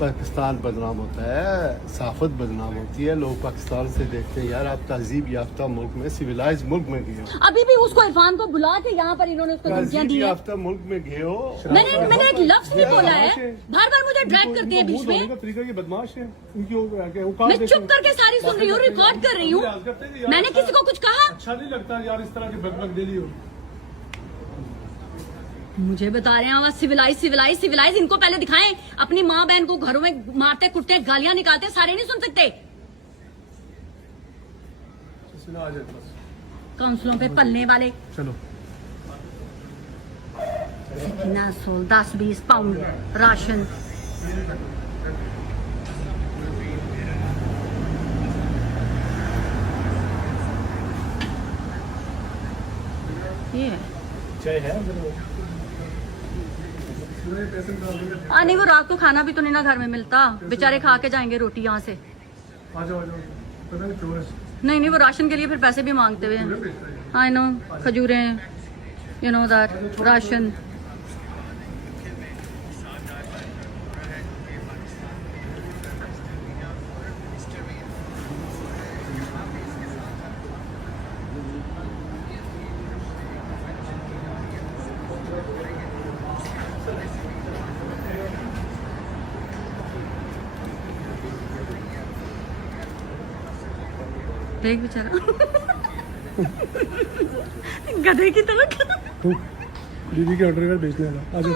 पाकिस्तान बदनाम होता है, सहाफत बदनाम होती है। लोग पाकिस्तान से देखते हैं यार आप तहजीब याफ्ता मुल्क में, सिविलाइज मुल्क में गए हो। अभी भी उसको इरफान को बुला के यहाँ पर इन्होंने उसको धमकियां दी तहजीब है। याफ्ता मुल्क में गए हो। मैंने एक लफ्ज नहीं बोला है, बार बार मुझे ड्रैग करते हैं बीच में। तरीका की बदमाश है मैं चुप करके सारी सुन रही हूँ, रिकॉर्ड कर रही हूँ। मैंने किसी को कुछ कहा? अच्छा नहीं लगता यार इस तरह की बकबक दे ली हो। मुझे बता रहे हैं आवाज सिविलाइज। इनको पहले दिखाएं अपनी माँ बहन को घरों में मारते कुटते गालियां निकालते, सारे नहीं सुन सकते। काउंसिलों पे पलने वाले। चलो 10-20 पाउंड राशन। ये चाय है नहीं, वो रात को खाना भी तो नहीं ना घर में मिलता, बेचारे खा के जाएंगे रोटी यहाँ से। आ जाओ पता नहीं क्यों है। नहीं, वो राशन के लिए फिर पैसे भी मांगते हुए हैं। आई नो, खजूरें, यू नो दैट, राशन। देख बेचारा गधे की तरह। दीदी के ऑर्डर कर बेचने वाला। आ जाओ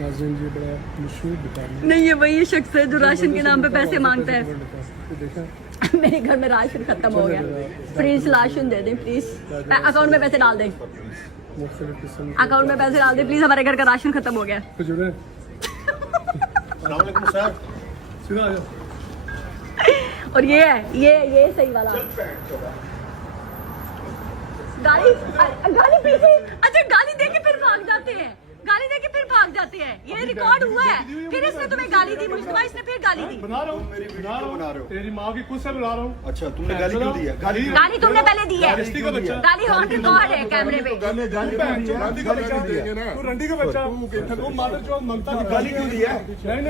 नाज़रीन, ये बड़ा मशहूर दुकान है। नहीं, ये वही शख्स है जो राशन के नाम पे पैसे मांगता है। देखा मेरे घर में राशन खत्म हो गया, प्लीज राशन दे दें, प्लीज अकाउंट में पैसे डाल दें, अकाउंट में पैसे डाल दें प्लीज, हमारे घर का राशन खत्म हो गया। सीधा आ जाओ। और ये है, ये सही वाला गाली पीछे। अच्छा, गाली दे के फिर भाग जाते हैं, गाली दे के फिर भाग जाते हैं। ये रिकॉर्ड हुआ है। फिर इसने तुम्हें गाली दी, मुश्तबा इसने फिर गाली दी। बना रहा हूँ, मेरी वीडियो बना रहे हो। तेरी माँ की खुद से बुला रहा हूँ। अच्छा तुमने गाली क्यों दी है? गाली तुमने पहले दी है, बच्चा गाली ऑन रिकॉर्ड है कैमरे पे। रंडी का बच्चा तुम मादर चौथ ममता की गाली क्यों दी है?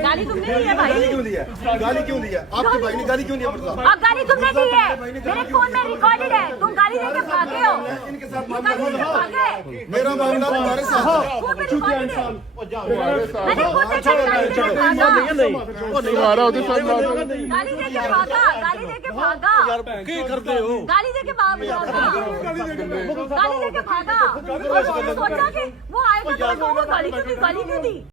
गाली तुमने दी है भाई, गाली क्यों दी है? गाली क्यों दी है? आपके भाई ने गाली क्यों दी है? मतलब अब गाली तुमने दी है, मेरे फोन में रिकॉर्डेड है। तुम गाली दे के भागे हो, इनके साथ तुम गाली दे के भागे। मेरा मामला तुम्हारे साथ वो भी recorded है। मैंने खुद है। देखा गाली दे के भागा, नहीं आ रहा होता सब गाली दे के भागा, गाली दे के भागा, क्या करते हो? गाली दे के भागा, गाली दे के भागा। और उसने सोचा कि वो आएगा तो मैं कहूँगा गाली क्यों दी, गाली क्यों दी।